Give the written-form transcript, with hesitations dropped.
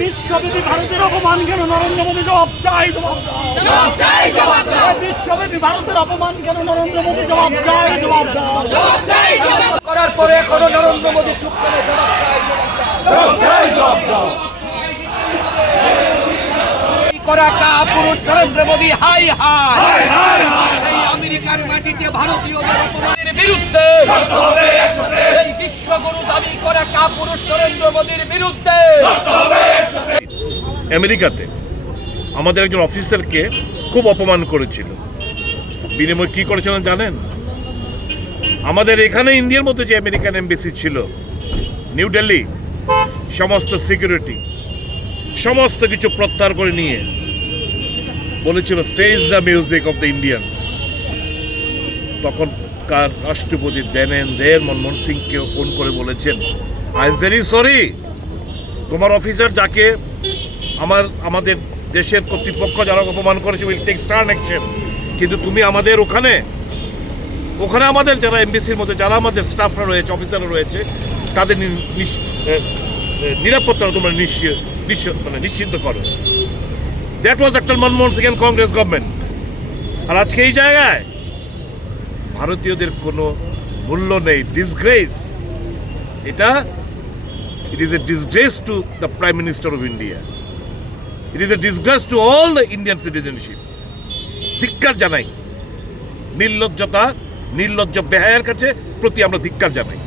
বিশ্বব্যাপী ভারতের অপমান কেন নরেন্দ্র মোদী জবাব চাই, জবাব দাও। বিশ্বব্যাপী ভারতের অপমান কেন নরেন্দ্র মোদী জবাব চাই, জবাব দাও। করার পরে এখনো নরেন্দ্র মোদী চুপ করে জবাব দাও। করা কাপুরুষ নরেন্দ্র মোদী হাই হাই এই আমেরিকার মাটিতে ভারতীয়দের অপমানের বিরুদ্ধে এই বিশ্বগুরু দাবি করা কাপুরুষ নরেন্দ্র মোদীর বিরুদ্ধে। আমেরিকাতে আমাদের একজন অফিসারকে খুব অপমান করেছিল। বিনিময় কি করেছিলেন জানেন? আমাদের এখানে ইন্ডিয়ার মধ্যে যে আমেরিকান এমবেসি ছিল নিউ দিল্লি, সমস্ত সিকিউরিটি সমস্ত কিছু প্রত্যাহার করে নিয়ে বলেছিল face the music of the Indians. তখনকার রাষ্ট্রপতি দেনেন্দ্র মনমোহন সিংকেও ফোন করে বলেছেন, আই এম ভেরি সরি, তোমার অফিসার যাকে আমাদের দেশের কর্তৃপক্ষ যারা অপমান করেছে উইল টেক স্টার্ন অ্যাকশন, কিন্তু তুমি আমাদের ওখানে আমাদের যারা এমবিসির মধ্যে যারা আমাদের স্টাফরা রয়েছে, অফিসাররা রয়েছে, তাদের নিরাপত্তা তোমরা নিশ্চিন্ত করো। That was doctor Manmohan Singh and Congress government. আর আজকে এই জায়গায় ভারতীয়দের কোনো মূল্য নেই। ডিসগ্রেস এটা। It is a disgrace to the Prime Minister of India. It is a disgrace to all the Indian citizenship. ধিক্কার জানাই, নির্লজ্জ বেহায়ার কাছে প্রতি আমরা ধিক্কার জানাই।